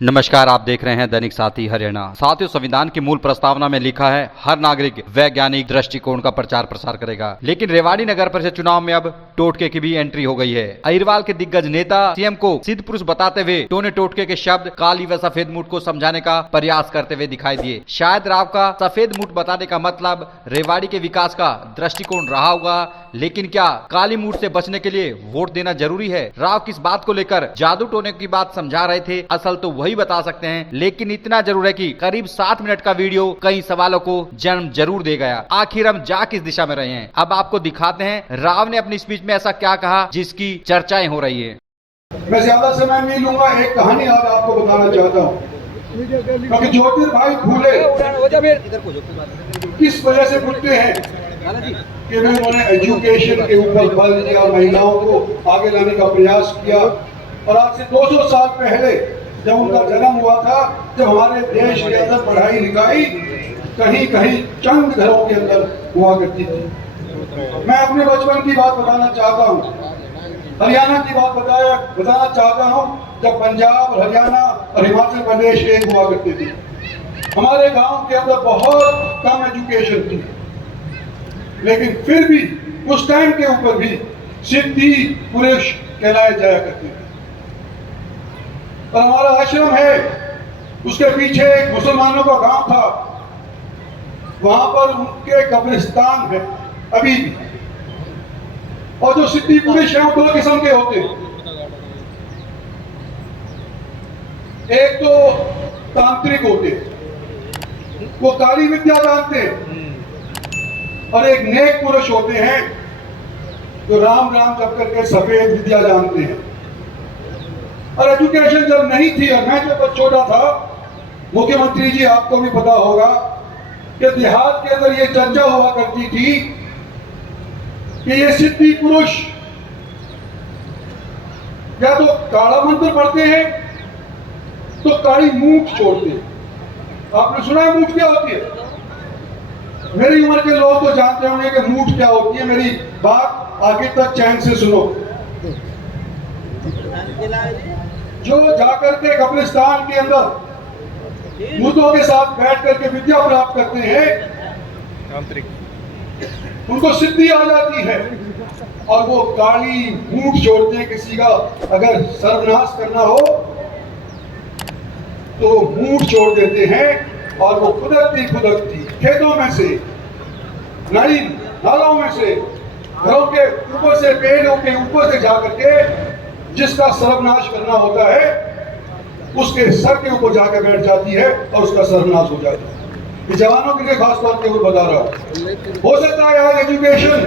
नमस्कार, आप देख रहे हैं दैनिक साथी हरियाणा। साथियों, संविधान की मूल प्रस्तावना में लिखा है हर नागरिक वैज्ञानिक दृष्टिकोण का प्रचार प्रसार करेगा, लेकिन रेवाड़ी नगर परिषद चुनाव में अब टोटके की भी एंट्री हो गई है। अहिरवाल के दिग्गज नेता सीएम को सिद्ध पुरुष बताते हुए टोने टोटके के शब्द काली व सफेद मूठ को समझाने का प्रयास करते हुए दिखाई दिए। शायद राव का सफेद मूठ बताने का मतलब रेवाड़ी के विकास का दृष्टिकोण रहा होगा, लेकिन क्या काली मूठ से बचने के लिए वोट देना जरूरी है? राव किस बात को लेकर जादू टोने की बात समझा रहे थे, असल तो वही बता सकते हैं, लेकिन इतना जरूर है कि करीब 7 मिनट का वीडियो कई सवालों को जन्म जरूर दे गया। आखिर हम जा किस दिशा में रहे हैं, अब आपको दिखाते हैं राव ने अपनी स्पीच में ऐसा क्या कहा जिसकी चर्चाएं हो रही है। मैं ज्यादा समय नहीं लूंगा, एक कहानी आज आपको बताना चाहता हूँ, क्योंकि ज्योतिर भाई फूले किस वजह से फूलते हैं कि उन्होंने एजुकेशन के ऊपर बल दिया, महिलाओं को आगे लाने का प्रयास किया। और आज से 200 साल पहले जब उनका जन्म हुआ था, जब हमारे देश के अंदर पढ़ाई लिखाई कहीं कहीं चंद घरों के अंदर हुआ करती थी। मैं अपने बचपन की बात बताना चाहता हूँ, हरियाणा की बात बताना चाहता हूँ, जब पंजाब और हरियाणा और हिमाचल प्रदेश एक हुआ करते थे। हमारे गांव के अंदर बहुत कम एजुकेशन थी, लेकिन फिर भी उस टाइम के ऊपर भी सिद्धि पुरुष कहलाए जाया करते थे। और हमारा आश्रम है, उसके पीछे एक मुसलमानों का गांव था, वहां पर उनके कब्रिस्तान है अभी भी। और जो सिद्धि पुरुष है वो 2 किस्म के होते हैं, एक तो तांत्रिक होते हैं, वो काली विद्या जानते हैं, और एक नेक पुरुष होते हैं जो राम राम जप करके सफेद विद्या जानते हैं। और एजुकेशन जब नहीं थी, और मैं जब छोटा था, मुख्यमंत्री जी आपको भी पता होगा कि देहात के अंदर ये चर्चा हुआ करती थी कि ये सिद्धि पुरुष या तो काला मंत्र पढ़ते हैं तो काली मूठ छोड़ते हैं। आपने सुना है मूठ क्या होती है? मेरी उम्र के लोग तो जानते होंगे कि मूठ क्या होती है। मेरी बात आगे तक चैन से सुनो। जो जाकर के कब्रिस्तान के अंदर मुर्दों के साथ बैठ करके विद्या प्राप्त करते हैं, तांत्रिक, उनको सिद्धि आ जाती है और वो काली मूठ छोड़ते हैं। किसी का अगर सर्वनाश करना हो तो मूठ छोड़ देते हैं, और वो खुदकती खेतों में से, नदी नालों में से, घरों के ऊपर से, पेड़ों के ऊपर से जाकर के जिसका सर्वनाश करना होता है उसके सर के ऊपर जाकर बैठ जाती है और उसका सर्वनाश हो जाता है। ये जवानों के लिए खास तौर के ऊपर बता रहा हूं। हो सकता है आज एजुकेशन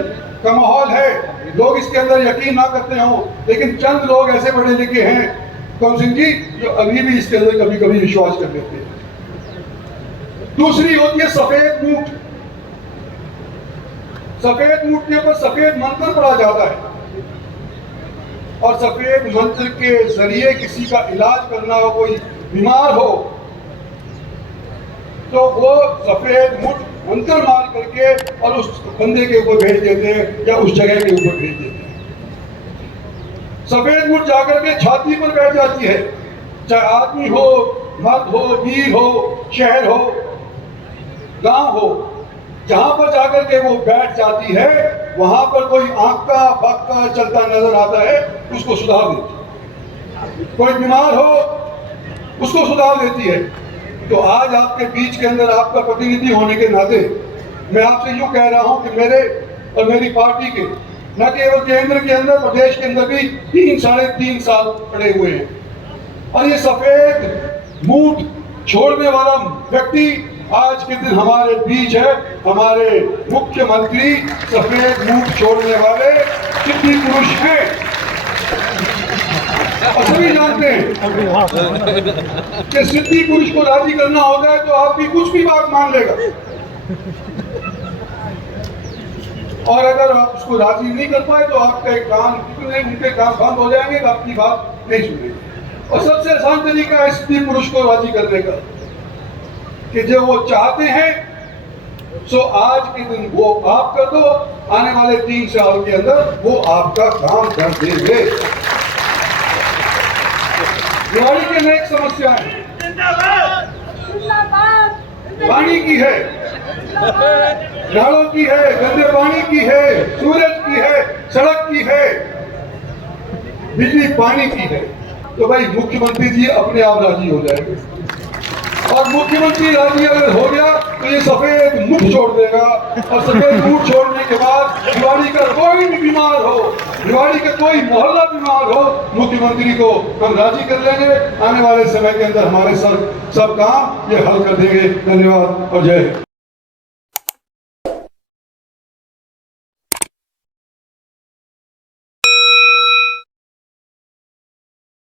का माहौल है, लोग इसके अंदर यकीन ना करते हो, लेकिन चंद लोग ऐसे पढ़े लिखे हैं, कौन सिंह जी, जो अभी भी इसके अंदर कभी कभी विश्वास कर लेते हैं। दूसरी होती है सफेद मूठ। सफेद मूठ के ऊपर सफेद मंत्र पढ़ा जाता है, और सफेद मंत्र के जरिए किसी का इलाज करना हो, कोई बीमार हो, तो वो सफेद मुठ मंत्र मार करके और उस बंदे के ऊपर भेज देते हैं या उस जगह के ऊपर भेज देते हैं। सफेद मुठ जाकर के छाती पर बैठ जाती है, चाहे आदमी हो, मर्द हो, वीर हो, शहर हो, गांव हो, जहां पर जाकर के वो बैठ जाती है, वहां पर कोई आंका बक्का चलता नजर आता है, उसको सुधार देती है। कोई बीमार हो उसको सुधार देती है। तो आज आपके बीच के अंदर आपका प्रतिनिधि होने के नाते मैं आपसे यूं कह रहा हूं कि मेरे और मेरी पार्टी के न केवल केंद्र के अंदर, प्रदेश के अंदर भी 3-3.5 साल पड़े हुए हैं, और ये सफेद मूठ छोड़ने वाला व्यक्ति आज के दिन हमारे बीच है। हमारे मुख्यमंत्री सफेद मूठ छोड़ने वाले सिद्धि पुरुष हैं, और सभी जानते हैं कि सिद्धि पुरुष को राजी करना होता है तो आपकी कुछ भी बात मान लेगा, और अगर आप उसको राजी नहीं कर पाए तो आपके कान, उनके कान बंद हो जाएंगे, तो आपकी बात नहीं सुनेंगे। और सबसे आसान तरीका है सिद्धि पुरुष को राजी करने का कि जो वो चाहते हैं सो आज के दिन वो आप कर दो, आने वाले 3 साल के अंदर वो आपका काम कर देंगे। रेवाड़ी के अनेक समस्याएं हैं, पानी की है, नालों की है, गंदे पानी की है, सूरज की है, सड़क की है, बिजली पानी की है। तो भाई मुख्यमंत्री जी अपने आप राजी हो जाएंगे, और मुख्यमंत्री राजी अगर हो गया तो ये सफेद मुख छोड़ देगा, और सफेद मुख छोड़ने के बाद भिवाड़ी का कोई भी बीमार हो, भिवाड़ी का कोई मोहल्ला बीमार हो, मुख्यमंत्री को हम राजी कर लेंगे। आने वाले समय के अंदर हमारे सब काम ये हल कर देंगे। धन्यवाद और जय हिंद।